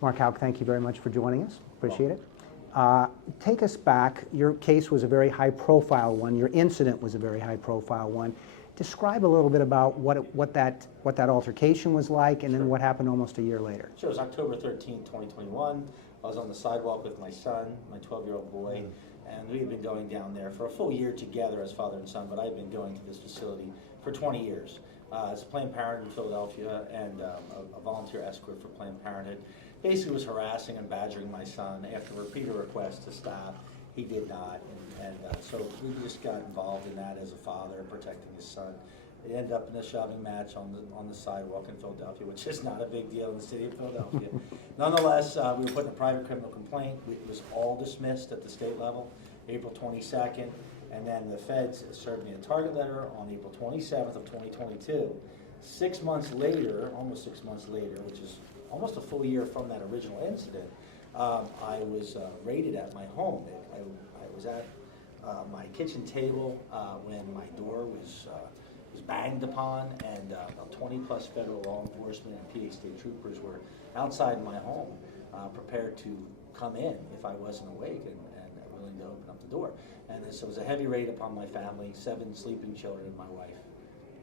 Mark Houck, thank you very much for joining us. Appreciate it. Take us back. Your case was a very high-profile one. Your incident was a very high-profile one. Describe a little bit about what that altercation was like, and then what happened almost a year later. Sure. It was October 13, 2021. I was on the sidewalk with my son, my 12-year-old boy, and we had been going down there for a full year together as father and son, but I had been going to this facility for 20 years. It's Planned Parenthood in Philadelphia, and a volunteer escort for Planned Parenthood. Basically was harassing and badgering my son after repeated requests to stop. He did not, and so we just got involved in that as a father, protecting his son. It ended up in a shoving match on the sidewalk in Philadelphia, which is not a big deal in the city of Philadelphia. Nonetheless, we were putting a private criminal complaint. It was all dismissed at the state level, April 22nd, and then the feds served me a target letter on April 27th of 2022. 6 months later, almost 6 months later, which is almost a full year from that original incident, I was raided at my home. I was at my kitchen table when my door was banged upon, and about 20-plus federal law enforcement and PA state troopers were outside my home, prepared to come in if I wasn't awake and willing to open up the door. And so it was a heavy raid upon my family, 7 sleeping children and my wife.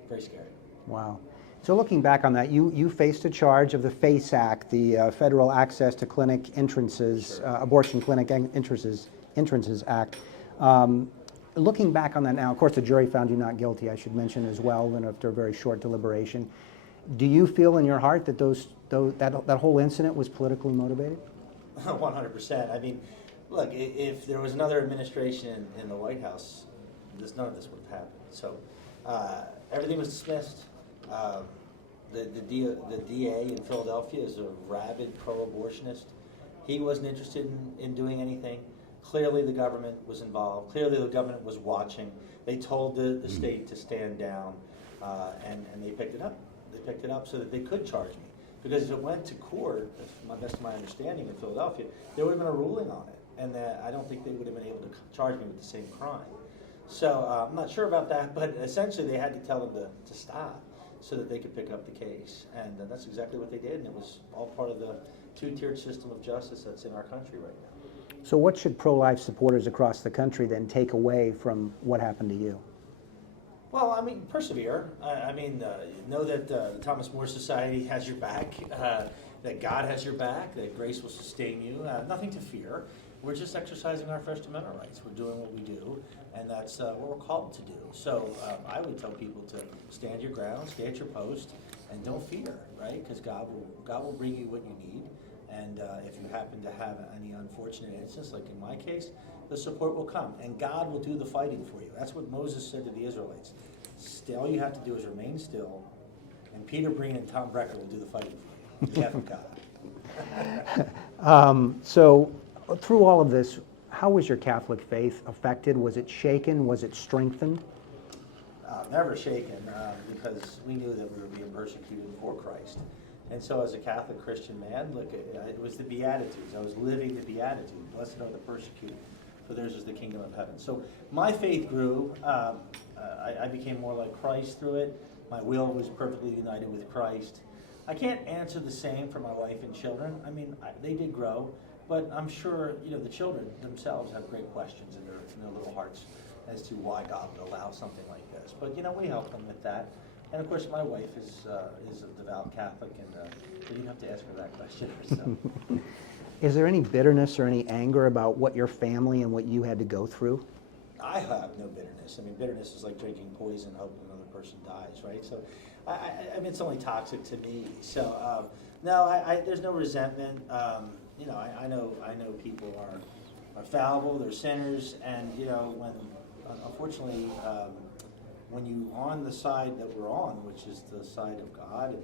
Very scary. Wow. So looking back on that, you faced a charge of the FACE Act, the Federal Access to Clinic Entrances, Sure. Abortion Clinic Entrances Act. Looking back on that now, of course the jury found you not guilty, I should mention as well, and after a very short deliberation. Do you feel in your heart that that whole incident was politically motivated? 100%. I mean, look, if there was another administration in the White House, none of this would have happened. So everything was dismissed. The DA in Philadelphia is a rabid pro-abortionist. He wasn't interested in doing anything. Clearly the government was involved. Clearly the government was watching. They told the state to stand down, and they picked it up. They picked it up so that they could charge me. Because if it went to court, best of my understanding in Philadelphia, there would have been a ruling on it. And I don't think they would have been able to charge me with the same crime. So I'm not sure about that, but essentially they had to tell them to stop so that they could pick up the case. And that's exactly what they did, and it was all part of the two-tiered system of justice that's in our country right now. So what should pro-life supporters across the country then take away from what happened to you? Well, I mean, persevere. Know that the Thomas More Society has your back, that God has your back, that grace will sustain you. Nothing to fear. We're just exercising our First Amendment rights. We're doing what we do, and that's what we're called to do. So I would tell people to stand your ground, stay at your post, and don't fear, right? Because God will bring you what you need. And if you happen to have any unfortunate instance, like in my case, the support will come, and God will do the fighting for you. That's what Moses said to the Israelites. All you have to do is remain still, and Peter Breen and Tom Brecker will do the fighting for you. On behalf of God. So through all of this, how was your Catholic faith affected? Was it shaken? Was it strengthened? Never shaken, because we knew that we were being persecuted for Christ. And so as a Catholic Christian man, look, it was the Beatitudes. I was living the Beatitudes. Blessed are the persecuted, for theirs is the kingdom of heaven. So my faith grew. I became more like Christ through it. My will was perfectly united with Christ. I can't answer the same for my wife and children. I mean, they did grow, but I'm sure the children themselves have great questions in their little hearts as to why God would allow something like this. But we help them with that. And of course, my wife is a devout Catholic, and you have to ask her that question herself. Is there any bitterness or any anger about what your family and what you had to go through? I have no bitterness. I mean, bitterness is like drinking poison, hoping another person dies, right? So, I mean, it's only toxic to me. So, no, there's no resentment. I know people are fallible, they're sinners, and when unfortunately. When you on the side that we're on, which is the side of God,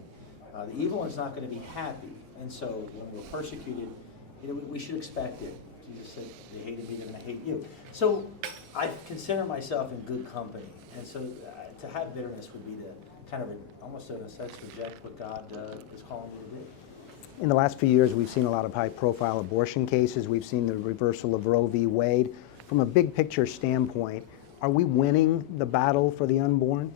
and the evil one's not going to be happy. And so when we're persecuted, we should expect it. Jesus said, they hated me, they're going to hate you. So I consider myself in good company. And so to have bitterness would be to kind of almost in a sense reject what God is calling me to do. In the last few years, we've seen a lot of high-profile abortion cases. We've seen the reversal of Roe v. Wade. From a big-picture standpoint, are we winning the battle for the unborn?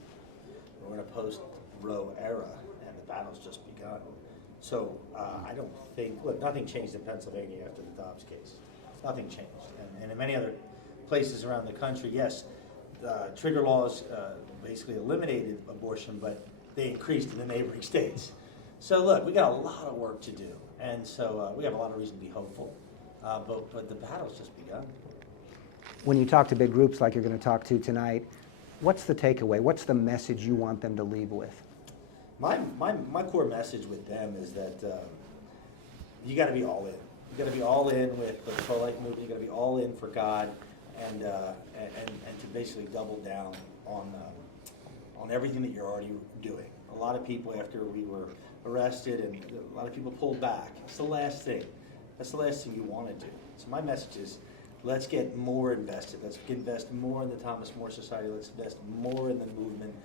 We're in a post-Roe era, and the battle's just begun. So I don't think, look, nothing changed in Pennsylvania after the Dobbs case. Nothing changed. And in many other places around the country, yes, trigger laws basically eliminated abortion, but they increased in the neighboring states. So look, we got a lot of work to do, and so we have a lot of reason to be hopeful, but the battle's just begun. When you talk to big groups like you're going to talk to tonight, what's the takeaway? What's the message you want them to leave with? My core message with them is that you got to be all in. You got to be all in with the pro-life movement. You got to be all in for God, and to basically double down on everything that you're already doing. A lot of people, after we were arrested, and a lot of people pulled back. It's the last thing. That's the last thing you want to do. So my message is, let's get more invested. Let's invest more in the Thomas More Society. Let's invest more in the movement,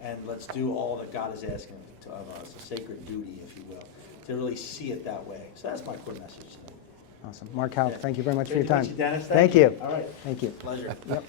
and let's do all that God is asking of us, a sacred duty, if you will, to really see it that way. So that's my core message today. Awesome. Mark Houck, Yeah. thank you very much for Great your to meet time. you, Dennis. Thank you. All right. Thank you. Pleasure. Yep.